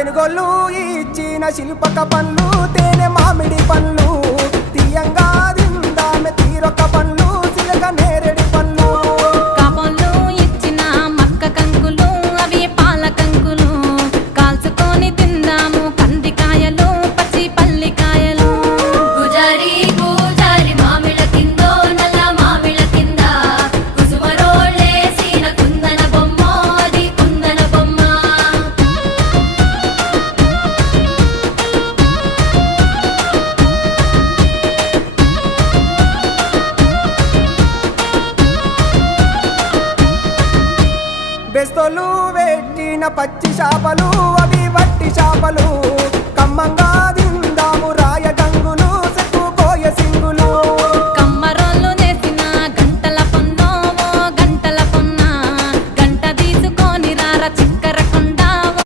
తెనుగోళ్ళు ఇచ్చిన శిల్పక పండ్లు తేనె మామిడి పండ్లు తీయంగా దిందామె తీరొక్క పండ్లు చిలక నేరేడి పండ్లు కాపంలో ఇచ్చిన మక్క కంకులు అవి పాల కంకులు కాల్చుకొని తిందాము కందికాయలు పచ్చి పల్లికాయలు గుజారి గుజారి మామిళ్ళ కిందో నల్ల మామిళ్ళ కింద కుసుమరోళ్ళేసిన కుందన బొమ్మ అది కుందన బొమ్మ బెస్తోలు పెట్టిన పచ్చి చేపలు అవి వట్టి చేపలు కమ్మంగా